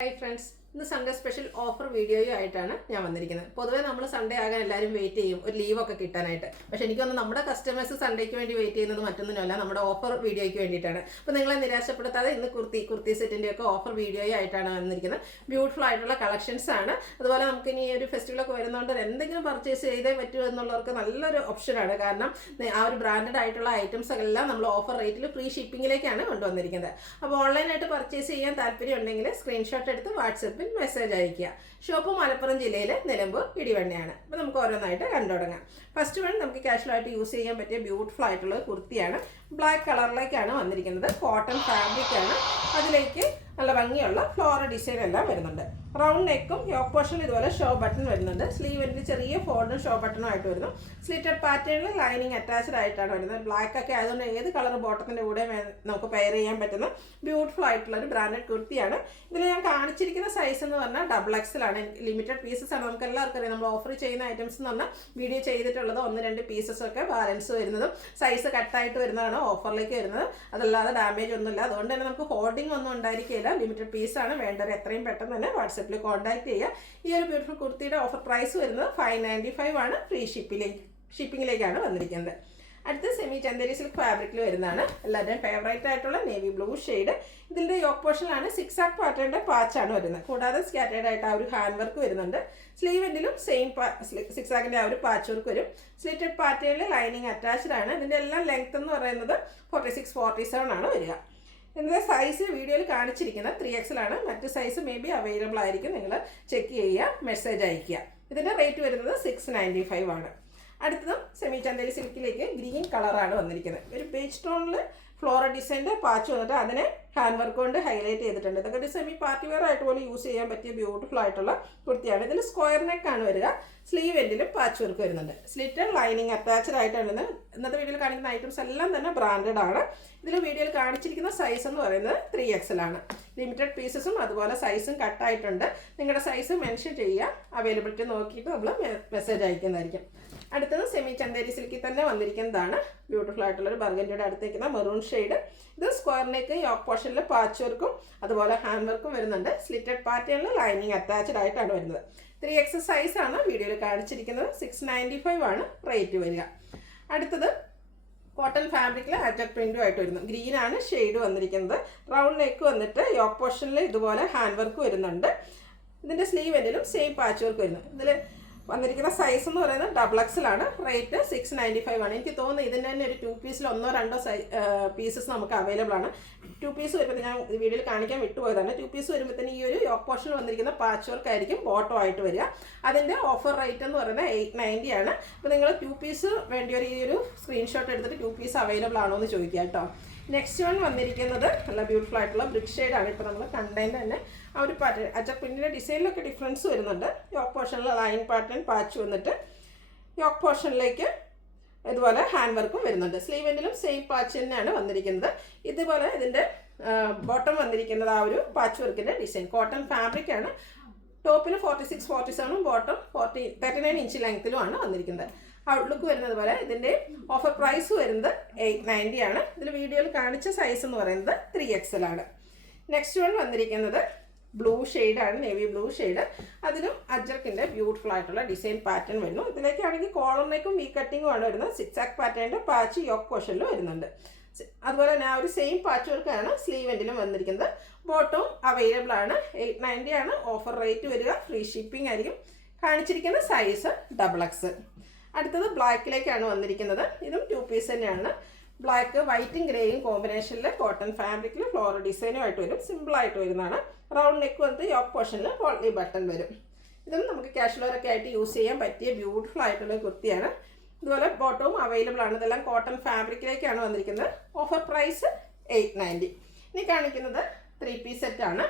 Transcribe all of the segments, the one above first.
Hi friends. ഇന്ന് Sunday special offer വീഡിയോയും ആയിട്ടാണ് ഞാൻ വന്നിരിക്കുന്നത്. പൊതുവേ നമ്മൾ സൺഡേ ആകാൻ എല്ലാവരും വെയിറ്റ് ചെയ്യും ഒരു ലീവൊക്കെ കിട്ടാനായിട്ട്. പക്ഷെ എനിക്ക് തോന്നുന്നു നമ്മുടെ കസ്റ്റമേഴ്സ് സൺഡേക്ക് വേണ്ടി വെയിറ്റ് ചെയ്യുന്നത് മറ്റൊന്നുമല്ല, നമ്മുടെ ഓഫർ വീഡിയോയ്ക്ക് വേണ്ടിയിട്ടാണ്. അപ്പോൾ നിങ്ങളെ നിരാശപ്പെടുത്താതെ ഇന്ന് കുർത്തി സെറ്റിൻ്റെ ഒക്കെ ഓഫർ വീഡിയോയും ആയിട്ടാണ് വന്നിരിക്കുന്നത്. ബ്യൂട്ടിഫുൾ ആയിട്ടുള്ള കളക്ഷൻസ് ആണ്. അതുപോലെ നമുക്ക് ഇനി ഒരു ഫെസ്റ്റിവലൊക്കെ വരുന്നതുകൊണ്ട് എന്തെങ്കിലും പർച്ചേസ് ചെയ്തേ പറ്റൂ എന്നുള്ളവർക്ക് നല്ലൊരു ഓപ്ഷനാണ്. കാരണം ആ ഒരു ബ്രാൻഡഡ് ആയിട്ടുള്ള ഐറ്റംസ് എല്ലാം നമ്മൾ ഓഫർ റേറ്റിൽ ഫ്രീ ഷിപ്പിങ്ങിലേക്കാണ് കൊണ്ടുവന്നിരിക്കുന്നത്. അപ്പോൾ ഓൺലൈനായിട്ട് പർച്ചേസ് ചെയ്യാൻ താല്പര്യം ഉണ്ടെങ്കിൽ സ്ക്രീൻഷോട്ട് എടുത്ത് വാട്സപ്പിൽ മെസ്സേജ് അയക്കുക. ഷോപ്പ് മലപ്പുറം ജില്ലയിലെ നിലമ്പൂർ ഇടിവണ്ണയാണ്. അപ്പോൾ നമുക്ക് ഓരോന്നായിട്ട് കണ്ടു തുടങ്ങാം. ഫസ്റ്റ് വൺ നമുക്ക് കാഷ്വലായിട്ട് യൂസ് ചെയ്യാൻ പറ്റിയ ബ്യൂട്ടിഫുൾ ആയിട്ടുള്ള കുർത്തിയാണ്. ബ്ലാക്ക് കളറിലേക്കാണ് വന്നിരിക്കുന്നത്. കോട്ടൺ ഫാബ്രിക് ആണ്. അതിലേക്ക് നല്ല ഭംഗിയുള്ള ഫ്ലോറൽ ഡിസൈൻ എല്ലാം വരുന്നുണ്ട്. റൗണ്ട് നെക്കും യോക്ക് പോർഷനിൽ ഇതുപോലെ ഷോ ബട്ടൺ വരുന്നുണ്ട്. സ്ലീവിൻ്റെ ചെറിയ ഫോൾഡും ഷോ ബട്ടണും ആയിട്ട് വരുന്നു. സ്ലിറ്റഡ് പാറ്റേണിൽ ലൈനിങ് അറ്റാച്ച്ഡ് ആയിട്ടാണ് വരുന്നത്. ബ്ലാക്ക് ഒക്കെ ആയതുകൊണ്ട് ഏത് കളർ ബോട്ടത്തിൻ്റെ കൂടെ നമുക്ക് പെയർ ചെയ്യാൻ പറ്റുന്ന ബ്യൂട്ടിഫുൾ ആയിട്ടുള്ള ഒരു ബ്രാൻഡഡ് കുർത്തിയാണ്. ഇതിൽ ഞാൻ കാണിച്ചിരിക്കുന്ന സൈസ് എന്ന് പറഞ്ഞാൽ XXL ആണ്. ലിമിറ്റഡ് പീസസ് ആണ്. നമുക്ക് എല്ലാവർക്കും അറിയാം, നമ്മൾ ഓഫർ ചെയ്യുന്ന ഐറ്റംസ് എന്ന് പറഞ്ഞാൽ വീഡിയോ ചെയ്തിട്ടുള്ളത് 1-2 പീസസ് ഒക്കെ ബാലൻസ് വരുന്നതും സൈസ് കട്ടായിട്ട് വരുന്നതാണ് ഓഫറിലേക്ക് വരുന്നത്. അതല്ലാതെ ഡാമേജ് ഒന്നുമില്ല. അതുകൊണ്ട് തന്നെ നമുക്ക് ഹോൾഡിംഗ് ഒന്നും ഉണ്ടായിരിക്കില്ല. ലിമിറ്റഡ് പീസാണ്. വേണ്ടവർ എത്രയും പെട്ടെന്ന് തന്നെ വാട്സപ്പിൽ കോൺടാക്ട് ചെയ്യുക. ഈ ഒരു ബ്യൂട്ടിഫുൾ കുർത്തിയുടെ ഓഫർ പ്രൈസ് വരുന്നത് 595 ആണ്. ഫ്രീ ഷിപ്പിങ്ങിലേക്കാണ് വന്നിരിക്കുന്നത്. അടുത്ത് സെമി ചന്ദേരി സിൽക്ക് ഫാബ്രിക്കിൽ വരുന്നതാണ്. എല്ലാവരുടെയും ഫേവറേറ്റ് ആയിട്ടുള്ള നേവി ബ്ലൂ ഷെയ്ഡ്. ഇതിൻ്റെ യോക്ക് പോർഷനിലാണ് സിക്സാക് പാറ്റേണിൻ്റെ പാച്ചാണ് വരുന്നത്. കൂടാതെ സ്കാറ്റേഡ് ആയിട്ട് ആ ഒരു ഹാൻഡ് വർക്ക് വരുന്നുണ്ട്. സ്ലീവെൻറ്റിലും സെയിം സിക്സാക്കിൻ്റെ ആ ഒരു പാച്ച് വർക്ക് വരും. സ്ലിറ്റഡ് പാറ്റേണിൽ ലൈനിങ് അറ്റാച്ച്ഡ് ആണ്. ഇതിൻ്റെ എല്ലാം ലെങ്ത് എന്ന് പറയുന്നത് 46-47 ആണ് വരിക. ഇതിൻ്റെ സൈസ് വീഡിയോയിൽ കാണിച്ചിരിക്കുന്നത് 3XL ആണ്. മറ്റ് സൈസ് മേ ബി അവൈലബിൾ ആയിരിക്കും. നിങ്ങൾ ചെക്ക് ചെയ്യുക, മെസ്സേജ് അയയ്ക്കുക. ഇതിൻ്റെ റേറ്റ് വരുന്നത് 695 ആണ്. അടുത്തതും സെമി ചന്ദേരി സിൽക്കിലേക്ക് ഗ്രീൻ കളറാണ് വന്നിരിക്കുന്നത്. ഒരു ബേജ് ടോണിൽ ഫ്ലോറൽ ഡിസൈൻ്റെ പാച്ച് വന്നിട്ട് അതിനെ ഹാൻഡ് വർക്ക് കൊണ്ട് ഹൈലൈറ്റ് ചെയ്തിട്ടുണ്ട്. ഇതൊക്കെ ഒരു സെമി പാർട്ടി വെയർ ആയിട്ട് പോലെ യൂസ് ചെയ്യാൻ പറ്റിയ ബ്യൂട്ടിഫുൾ ആയിട്ടുള്ള കുർത്തിയാണ്. ഇതിൽ സ്ക്വയർ നെക്കാണ് വരിക. സ്ലീവ് എൻഡിലും പാച്ച് വർക്ക് വരുന്നുണ്ട്. സ്ലിറ്റഡ് ലൈനിങ് അറ്റാച്ച്ഡ് ആയിട്ടാണ്. ഇന്നത്തെ വീഡിയോയിൽ കാണിക്കുന്ന ഐറ്റംസ് എല്ലാം തന്നെ ബ്രാൻഡഡ് ആണ്. ഇതിൽ വീഡിയോയിൽ കാണിച്ചിരിക്കുന്ന സൈസ് എന്ന് പറയുന്നത് 3XL ആണ്. ലിമിറ്റഡ് പീസസും അതുപോലെ സൈസും കട്ടായിട്ടുണ്ട്. നിങ്ങളുടെ സൈസ് മെൻഷൻ ചെയ്യുക. അവൈലബിലിറ്റി നോക്കിയിട്ട് നമ്മൾ മെസ്സേജ് അയക്കുന്നതായിരിക്കും. അടുത്തത് സെമി ചന്ദേരി സിൽക്കിൽ തന്നെ വന്നിരിക്കുന്നതാണ്. ബ്യൂട്ടിഫുൾ ആയിട്ടുള്ളൊരു ബർഗൻഡിയുടെ അടുത്തേക്കുന്ന മെറൂൺ ഷെയ്ഡ്. ഇത് സ്ക്വയർ നെക്ക് യോക്ക് പോർഷനിൽ പാച്ച് വർക്കും അതുപോലെ ഹാൻഡ് വർക്കും വരുന്നുണ്ട്. സ്ലിറ്റഡ് പാറ്റേണിൽ ലൈനിങ് അറ്റാച്ച്ഡ് ആയിട്ടാണ് വരുന്നത്. 3XL സൈസാണ് വീഡിയോയിൽ കാണിച്ചിരിക്കുന്നത്. 695 ആണ് റേറ്റ് വരിക. അടുത്തത് കോട്ടൺ ഫാബ്രിക്കിൽ അജക് പ്രിൻറ്റും ആയിട്ട് വരുന്നു. ഗ്രീനാണ് ഷെയ്ഡ് വന്നിരിക്കുന്നത്. റൗണ്ട് നെക്ക് വന്നിട്ട് യോക്ക് പോർഷനിൽ ഇതുപോലെ ഹാൻഡ് വർക്ക് വരുന്നുണ്ട്. ഇതിൻ്റെ സ്ലീവ് എൻഡിലും സെയിം പാച്ച് വർക്ക് വരുന്നു. ഇതിൽ വന്നിരിക്കുന്ന സൈസ് എന്ന് പറയുന്നത് XXL ആണ്. റേറ്റ് 695 ആണ്. എനിക്ക് തോന്നുന്നു ഇതിൻ്റെ തന്നെ ഒരു 2 പീസിൽ 1-2 പീസസ് നമുക്ക് അവൈലബിൾ ആണ്. 2 പീസ് വരുമ്പോൾ ഞാൻ വീഡിയോയിൽ കാണിക്കാൻ വിട്ടുപോയതാണ്. 2 പീസ് വരുമ്പോഴത്തേന് ഈ ഒരു യോക്ക് പോർഷനിൽ വന്നിരിക്കുന്ന പാച്ച് വർക്ക് ആയിരിക്കും ബോട്ടം ആയിട്ട് വരിക. അതിൻ്റെ ഓഫർ റേറ്റ് എന്ന് പറയുന്നത് 890 ആണ്. അപ്പോൾ നിങ്ങൾ 2 പീസ് വേണ്ടിയൊരു ഈ ഒരു സ്ക്രീൻഷോട്ട് എടുത്തിട്ട് 2 പീസ് അവൈലബിൾ ആണോ എന്ന് ചോദിക്കുക കേട്ടോ. നെക്സ്റ്റ് വൺ വന്നിരിക്കുന്നത് നല്ല ബ്യൂട്ടിഫുൾ ആയിട്ടുള്ള ബ്രിക്ക് ഷെയ്ഡാണ്. ഇപ്പോൾ നമ്മൾ കണ്ടതിൻ്റെ തന്നെ ആ ഒരു പാറ്റേൺ അജക് പ്രിൻറ്റിൻ്റെ ഡിസൈനിലൊക്കെ ഡിഫറൻസ് വരുന്നുണ്ട്. യോക്ക് പോർഷനിൽ ലൈൻ പാറ്റേൺ പാച്ച് വന്നിട്ട് യോക്ക് പോർഷനിലേക്ക് ഇതുപോലെ ഹാൻഡ് വർക്കും വരുന്നുണ്ട്. സ്ലീവെൻറ്റിലും സെയിം പാച്ച് തന്നെയാണ് വന്നിരിക്കുന്നത്. ഇതുപോലെ ഇതിൻ്റെ ബോട്ടം വന്നിരിക്കുന്നത് ആ ഒരു പാച്ച് വർക്കിൻ്റെ ഡിസൈൻ. കോട്ടൺ ഫാബ്രിക് ആണ്. ടോപ്പിൽ 46-47 ബോട്ടം 39 ഇഞ്ച് ലെങ്ത്തിലുമാണ് വന്നിരിക്കുന്നത്. ഔട്ട്ലുക്ക് വരുന്നത് പോലെ ഇതിൻ്റെ ഓഫർ പ്രൈസ് വരുന്നത് 890 ആണ്. ഇതിൽ വീഡിയോയിൽ കാണിച്ച സൈസ് എന്ന് പറയുന്നത് 3XL ആണ്. നെക്സ്റ്റ് വൺ വന്നിരിക്കുന്നത് ബ്ലൂ ഷെയ്ഡാണ്. Navy blue shade. അതിലും അജർക്കിൻ്റെ ബ്യൂട്ടിഫുൾ ആയിട്ടുള്ള ഡിസൈൻ പാറ്റേൺ വരുന്നു. ഇതിലേക്കാണെങ്കിൽ കോളർ നെക്കും വി കട്ടിങ്ങും ആണ് വരുന്നത്. സിക്സാക് പാറ്റേണിൻ്റെ പാച്ച് യോക്ക് പോർഷനിൽ വരുന്നുണ്ട്. അതുപോലെ തന്നെ ആ ഒരു സെയിം പാച്ച് വർക്കാണ് സ്ലീവ് എൻഡിലും വന്നിരിക്കുന്നത്. ബോട്ടവും അവൈലബിൾ ആണ്. 890 ആണ് ഓഫർ റേറ്റ് വരിക. ഫ്രീ ഷിപ്പിംഗ് ആയിരിക്കും. കാണിച്ചിരിക്കുന്ന സൈസ് XXL. അടുത്തത് ബ്ലാക്കിലേക്കാണ് വന്നിരിക്കുന്നത്. ഇതും 2 പീസ് തന്നെയാണ്. ബ്ലാക്ക് വൈറ്റും ഗ്രേയും കോമ്പിനേഷനിൽ കോട്ടൺ ഫാബ്രിക്കിൽ ഫ്ലോറൽ ഡിസൈനുമായിട്ട് വരും. സിമ്പിളായിട്ട് വരുന്നതാണ്. റൗണ്ട് നെക്ക് വന്നിട്ട് യോക്ക് പോർഷനിൽ പോട്ട്ലി ബട്ടൺ വരും. ഇതും നമുക്ക് കാഷ്വലൊക്കെ ആയിട്ട് യൂസ് ചെയ്യാൻ പറ്റിയ ബ്യൂട്ടിഫുൾ ആയിട്ടുള്ള കുർത്തിയാണ്. ഇതുപോലെ ബോട്ടവും അവൈലബിൾ ആണ്. ഇതെല്ലാം കോട്ടൺ ഫാബ്രിക്കിലേക്കാണ് വന്നിരിക്കുന്നത്. Offer price 890. ഇനി കാണിക്കുന്നത് 3 പീസ് സെറ്റാണ്.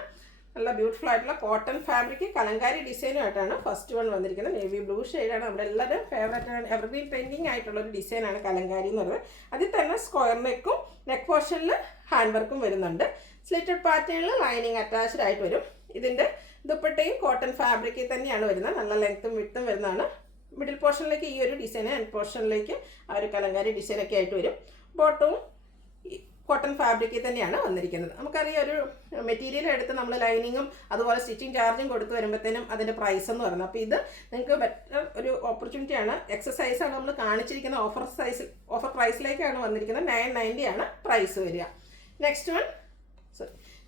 നല്ല ബ്യൂട്ടിഫുൾ ആയിട്ടുള്ള കോട്ടൺ ഫാബ്രിക് കലങ്കാരി ഡിസൈനുമായിട്ടാണ് ഫസ്റ്റ് വൺ വന്നിരിക്കുന്നത്. നേവി ബ്ലൂ ഷെയ്ഡാണ്. നമ്മുടെ എല്ലാവരും ഫേവറേറ്റ് ആണ്. എവർഗ്രീൻ ട്രെൻഡിങ് ആയിട്ടുള്ളൊരു ഡിസൈനാണ് കലങ്കാരി എന്ന് പറയുന്നത്. അതിൽ തന്നെ സ്ക്വയർ നെക്കും നെക്ക് പോർഷനിൽ ഹാൻഡ് വർക്കും വരുന്നുണ്ട്. സ്ലിറ്റഡ് പാറ്റേണിൽ ലൈനിങ് അറ്റാച്ച്ഡ് ആയിട്ട് വരും. ഇതിൻ്റെ ദുപ്പട്ടയും കോട്ടൺ ഫാബ്രിക്കിൽ തന്നെയാണ് വരുന്നത്. നല്ല ലെങ്ത്തും വിട്ടും വരുന്നതാണ്. മിഡിൽ പോർഷനിലേക്ക് ഈ ഒരു ഡിസൈൻ, എൻഡ് പോർഷനിലേക്ക് ആ ഒരു കലങ്കാരി ഡിസൈനൊക്കെ ആയിട്ട് വരും. ബോട്ടവും കോട്ടൺ ഫാബ്രിക്കിൽ തന്നെയാണ് വന്നിരിക്കുന്നത്. നമുക്കറിയാം ഒരു മെറ്റീരിയൽ എടുത്ത് നമ്മൾ ലൈനിങ്ങും അതുപോലെ സ്റ്റിച്ചിങ് ചാർജും കൊടുത്ത് വരുമ്പോഴത്തേനും അതിൻ്റെ പ്രൈസ് എന്ന് പറയുന്നത്. അപ്പോൾ ഇത് നിങ്ങൾക്ക് ബെറ്റർ ഒരു ഓപ്പർച്യൂണിറ്റിയാണ്. എക്സസൈസാണ് നമ്മൾ കാണിച്ചിരിക്കുന്ന ഓഫർ പ്രൈസിലേക്കാണ് വന്നിരിക്കുന്നത്. 990 ആണ് പ്രൈസ് വരിക. നെക്സ്റ്റ് വൺ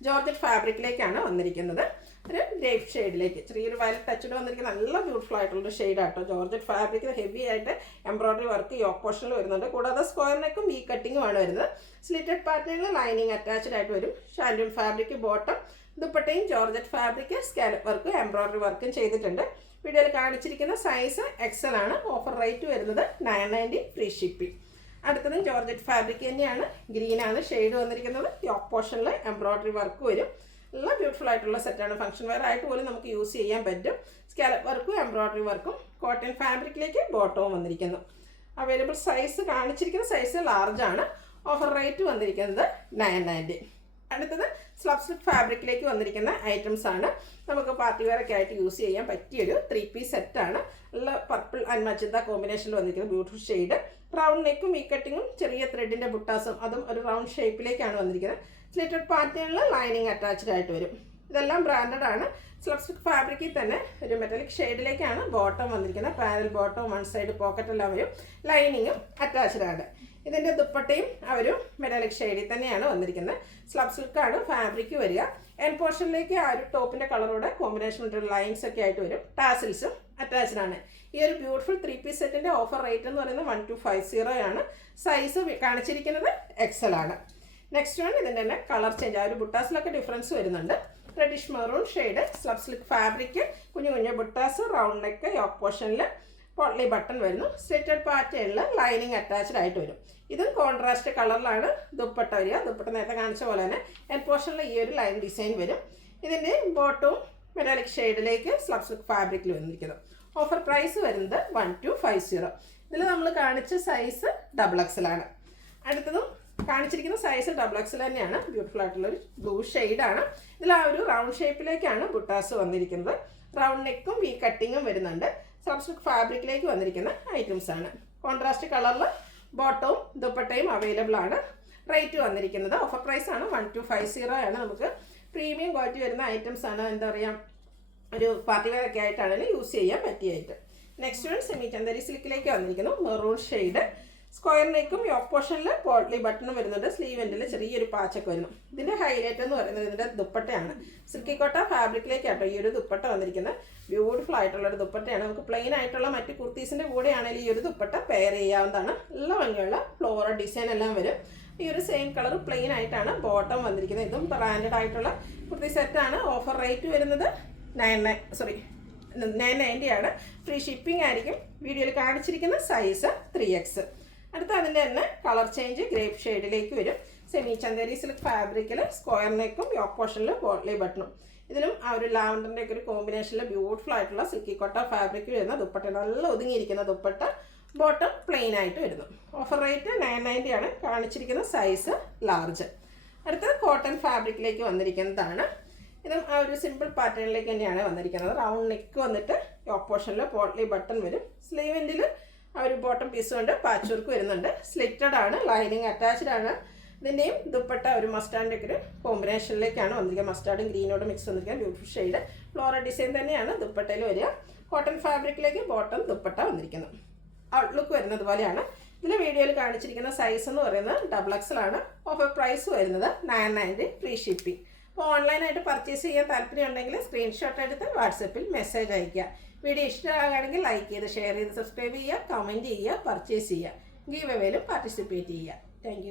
ജോർജറ്റ് ഫാബ്രിക്കിലേക്കാണ് വന്നിരിക്കുന്നത്. ഒരു ഗ്രേപ്പ് ഷെയ്ഡിലേക്ക് ചെറിയൊരു വയലറ്റ് ടച്ചോട് വന്നിരിക്കുന്ന നല്ല ബ്യൂട്ടിഫുൾ ആയിട്ടുള്ളൊരു ഷെയ്ഡാട്ടോ. ജോർജറ്റ് ഫാബ്രിക് ഹെവി ആയിട്ട് എംബ്രോയിഡറി വർക്ക് യോക്ക് പോർഷനിൽ വരുന്നുണ്ട്. കൂടാതെ സ്ക്വയർ നെക്കും വി കട്ടിങ്ങുമാണ് വരുന്നത്. സ്ലിറ്റഡ് പാറ്റേണിൽ ലൈനിങ് അറ്റാച്ച്ഡ് ആയിട്ട് വരും. ഷാൻഡൂൺ ഫാബ്രിക് ബോട്ടം, ദുപ്പട്ടയും ജോർജറ്റ് ഫാബ്രിക് സ്കാലപ്പ് വർക്കും എംബ്രോയിഡറി വർക്കും ചെയ്തിട്ടുണ്ട്. വീഡിയോയിൽ കാണിച്ചിരിക്കുന്ന സൈസ് XL ആണ്. ഓഫർ റേറ്റ് വരുന്നത് 990 ഫ്രീ ഷിപ്പിംഗ്. അടുത്തതും ജോർജറ്റ് ഫാബ്രിക് തന്നെയാണ്. ഗ്രീനാണ് ഷെയ്ഡ് വന്നിരിക്കുന്നത്. യോക്ക് പോർഷനിൽ എംബ്രോയിഡറി വർക്ക് വരും. നല്ല ബ്യൂട്ടിഫുൾ ആയിട്ടുള്ള സെറ്റാണ്. ഫംഗ്ഷൻ വെയർ ആയിട്ട് പോലും നമുക്ക് യൂസ് ചെയ്യാൻ പറ്റും. സ്കാലപ്പ് വർക്കും എംബ്രോയിഡറി വർക്കും കോട്ടൺ ഫാബ്രിക്കിലേക്ക് ബോട്ടവും വന്നിരിക്കുന്നു. അവൈലബിൾ സൈസ് കാണിച്ചിരിക്കുന്ന സൈസ് ലാർജ് ആണ്. ഓഫർ റേറ്റ് വന്നിരിക്കുന്നത് 990. അടുത്തത് സ്ലബ് സിൽക്ക് ഫാബ്രിക്കിലേക്ക് വന്നിരിക്കുന്ന ഐറ്റംസ് ആണ്. നമുക്ക് പാർട്ടി വെയർ ഒക്കെ ആയിട്ട് യൂസ് ചെയ്യാൻ പറ്റിയൊരു 3 പീസ് സെറ്റാണ്. നല്ല പർപ്പിൾ ആൻഡ് മജന്ത കോമ്പിനേഷനിൽ വന്നിരിക്കുന്ന ബ്യൂട്ടിഫുൾ ഷെയ്ഡ്. റൗണ്ട് നെക്കും വി കട്ടിങ്ങും ചെറിയ ത്രെഡിൻ്റെ ബുട്ടാസും അതും ഒരു റൗണ്ട് ഷേപ്പിലേക്കാണ് വന്നിരിക്കുന്നത്. സ്ലിറ്റഡ് പാറ്റേണിൽ ലൈനിങ് അറ്റാച്ച്ഡ് ആയിട്ട് വരും. ഇതെല്ലാം ബ്രാൻഡഡ് ആണ്. സ്ലബ് സിൽക്ക് ഫാബ്രിക്കിൽ തന്നെ ഒരു മെറ്റാലിക് ഷെയ്ഡിലേക്കാണ് ബോട്ടം വന്നിരിക്കുന്നത്. Parallel bottom, one side pocket എല്ലാം വരും. ലൈനിങ്ങും അറ്റാച്ച്ഡ് ആണ്. ഇതിൻ്റെ ദുപ്പട്ടയും ആ ഒരു മെറ്റാലിക് ഷെയ്ഡിൽ തന്നെയാണ് വന്നിരിക്കുന്നത്. സ്ലബ് സിൽക്കാണ് ഫാബ്രിക് വരിക. എൻ പോർഷനിലേക്ക് ആ ഒരു ടോപ്പിൻ്റെ കളറോടെ കോമ്പിനേഷൻ ലൈൻസ് ഒക്കെ ആയിട്ട് വരും. ടാസിൽസും അറ്റാച്ച്ഡ് ആണ്. ഈ ഒരു ബ്യൂട്ടിഫുൾ 3 പീസ് സെറ്റിൻ്റെ ഓഫർ റേറ്റ് എന്ന് പറയുന്നത് 1250 ആണ്. സൈസ് കാണിച്ചിരിക്കുന്നത് XL ആണ്. നെക്സ്റ്റ് വൺ ഇതിൻ്റെ തന്നെ കളർ ചേഞ്ച്. ആ ഒരു ബുട്ടാസിലൊക്കെ ഡിഫറൻസ് വരുന്നുണ്ട്. Reddish maroon shade, slub silk fabric, കുഞ്ഞു ബുട്ടാസ്, റൗണ്ട് നെക്ക്, യോക്ക് പോർഷനിൽ പോട്ട്ലി ബട്ടൺ വരുന്നു. സ്ലിറ്റഡ് പാറ്റേണിൽ ലൈനിങ് അറ്റാച്ച്ഡ് ആയിട്ട് വരും. ഇതും കോൺട്രാസ്റ്റ് കളറിലാണ് ദുപ്പട്ട വരിക. ദുപ്പട്ട നേരത്തെ കാണിച്ച പോലെ തന്നെ എൻ പോർഷനിൽ ഈ ഒരു ലൈൻ ഡിസൈൻ വരും. ഇതിൻ്റെ ബോട്ടവും മെറ്റാലിക് ഷെയ്ഡിലേക്ക് സ്ലബ് സിൽക്ക് ഫാബ്രിക്കിൽ വന്നിരിക്കുന്നു. ഓഫർ പ്രൈസ് വരുന്നത് 1250. ഇതിൽ നമ്മൾ കാണിച്ച സൈസ് XXL ആണ്. അടുത്തതും കാണിച്ചിരിക്കുന്ന സൈസ് XXL തന്നെയാണ്. ബ്യൂട്ടിഫുൾ ആയിട്ടുള്ളൊരു ബ്ലൂ ഷെയ്ഡാണ്. ഇതിൽ ആ ഒരു റൗണ്ട് ഷേപ്പിലേക്കാണ് ബുട്ടാസ് വന്നിരിക്കുന്നത്. റൗണ്ട് നെക്കും വി കട്ടിങ്ങും വരുന്നുണ്ട്. സ്ലബ് സിൽക്ക് ഫാബ്രിക്കിലേക്ക് വന്നിരിക്കുന്ന ഐറ്റംസ് ആണ്. കോൺട്രാസ്റ്റ് കളറിൽ ബോട്ടവും ദുപ്പട്ടയും അവൈലബിൾ ആണ്. റേറ്റ് വന്നിരിക്കുന്നത് ഓഫർ പ്രൈസ് ആണ് 1250 ആണ്. നമുക്ക് പ്രീമിയം ക്വാളിറ്റി വരുന്ന ഐറ്റംസ് ആണ്. എന്താ പറയുക, ഒരു പാർട്ടി വെയർ ഒക്കെ ആയിട്ടാണെങ്കിലും യൂസ് ചെയ്യാൻ പറ്റിയായിട്ട്. നെക്സ്റ്റ് വൺ സെമി ചന്ദരി സിൽക്കിലേക്ക് വന്നിരിക്കുന്നു. മെറൂൺ ഷെയ്ഡ്, സ്ക്വയർ നെക്കും യോക്ക് പോർഷനിൽ പോട്ട്ലി ബട്ടണും വരുന്നുണ്ട്. സ്ലീവ് എൻഡിൽ ചെറിയൊരു പാച്ചൊക്കെ വരുന്നു. ഇതിൻ്റെ ഹൈലൈറ്റ് എന്ന് പറയുന്നത് ഇതിൻ്റെ ദുപ്പട്ടയാണ്. സിൽക്കി കോട്ട ഫാബ്രിക്കിലേക്കാട്ടോ ഈ ഒരു ദുപ്പട്ട വന്നിരിക്കുന്നത്. ബ്യൂട്ടിഫുൾ ആയിട്ടുള്ളൊരു ദുപ്പട്ടയാണ്. നമുക്ക് പ്ലെയിൻ ആയിട്ടുള്ള മറ്റ് കുർത്തീസിൻ്റെ കൂടെയാണെങ്കിൽ ഈ ഒരു ദുപ്പട്ട പെയർ ചെയ്യാവുന്നതാണ്. നല്ല ഭംഗിയുള്ള ഫ്ലോറൽ ഡിസൈൻ എല്ലാം വരും. ഈ ഒരു സെയിം കളർ പ്ലെയിൻ ആയിട്ടാണ് ബോട്ടം വന്നിരിക്കുന്നത്. ഇതും ബ്രാൻഡഡ് ആയിട്ടുള്ള കുർത്തി സെറ്റാണ്. ഓഫർ റേറ്റ് വരുന്നത് 990 ആണ്. ഫ്രീ ഷിപ്പിംഗ് ആയിരിക്കും. വീഡിയോയിൽ കാണിച്ചിരിക്കുന്ന സൈസ് 3X. അടുത്ത അതിൻ്റെ തന്നെ കളർ ചേഞ്ച് ഗ്രേപ്പ് ഷെയ്ഡിലേക്ക് വരും. സെമി ചന്ദേരി സിൽക്ക് ഫാബ്രിക്കിൽ സ്ക്വയർ നെക്കും യോക്ക് പോർഷനിൽ പോട്ട്ലി ബട്ടണും. ഇതിലും ആ ഒരു ലാവൻഡറിൻ്റെ ഒക്കെ ഒരു കോമ്പിനേഷനിൽ ബ്യൂട്ടിഫുൾ ആയിട്ടുള്ള സിൽക്കി കോട്ട ഫാബ്രിക് വരുന്ന ദുപ്പട്ട, നല്ല ഒതുങ്ങിയിരിക്കുന്ന ദുപ്പട്ട. ബോട്ടം പ്ലെയിൻ ആയിട്ട് വരുന്നു. ഓഫർ റേറ്റ് 990 ആണ്. കാണിച്ചിരിക്കുന്ന സൈസ് ലാർജ്. അടുത്തത് കോട്ടൺ ഫാബ്രിക്കിലേക്ക് വന്നിരിക്കുന്നതാണ്. ഇതും ആ ഒരു സിമ്പിൾ പാറ്റേണിലേക്ക് തന്നെയാണ് വന്നിരിക്കുന്നത്. റൗണ്ട് നെക്ക് വന്നിട്ട് യോക്ക് പോർഷനിൽ പോട്ട്ലി ബട്ടൺ വരും. സ്ലീവ് എൻഡിൽ ആ ഒരു ബോട്ടം പീസ് കൊണ്ട് പാച്ച് വർക്ക് വരുന്നുണ്ട്. സ്ലിറ്റഡ് ആണ്, ലൈനിങ് അറ്റാച്ച്ഡ് ആണ്. ഇതിൻ്റെയും ദുപ്പട്ട ഒരു മസ്റ്റാർഡിൻ്റെ ഒക്കെ ഒരു കോമ്പിനേഷനിലേക്കാണ് വന്നിരിക്കുന്നത്. മസ്റ്റാർഡും ഗ്രീനോടും മിക്സ് വന്നിരിക്കുന്നത്. ബ്യൂട്ടിഫുൾ ഷെയ്ഡ് ഫ്ലോറൽ ഡിസൈൻ തന്നെയാണ് ദുപ്പട്ടയിൽ വരിക. കോട്ടൺ ഫാബ്രിക്കിലേക്ക് ബോട്ടം ദുപ്പട്ട വന്നിരിക്കുന്നു. ഔട്ട്ലുക്ക് വരുന്നത് പോലെയാണ്. ഇതിൽ വീഡിയോയിൽ കാണിച്ചിരിക്കുന്ന സൈസ് എന്ന് പറയുന്നത് XXL ആണ്. ഓഫർ പ്രൈസ് വരുന്നത് 990 ഫ്രീ ഷിപ്പിംഗ്. അപ്പോൾ ഓൺലൈനായിട്ട് പർച്ചേസ് ചെയ്യാൻ താല്പര്യം ഉണ്ടെങ്കിൽ സ്ക്രീൻഷോട്ട് എടുത്ത് വാട്സപ്പിൽ മെസ്സേജ് അയയ്ക്കുക. വീഡിയോ ഇഷ്ടമാകുകയാണെങ്കിൽ ലൈക്ക് ചെയ്ത് ഷെയർ ചെയ്ത് സബ്സ്ക്രൈബ് ചെയ്യുക, കമൻറ്റ് ചെയ്യുക, പർച്ചേസ് ചെയ്യുക. ഗീവ് അവേയിലും പാർട്ടിസിപ്പേറ്റ് ചെയ്യുക. താങ്ക്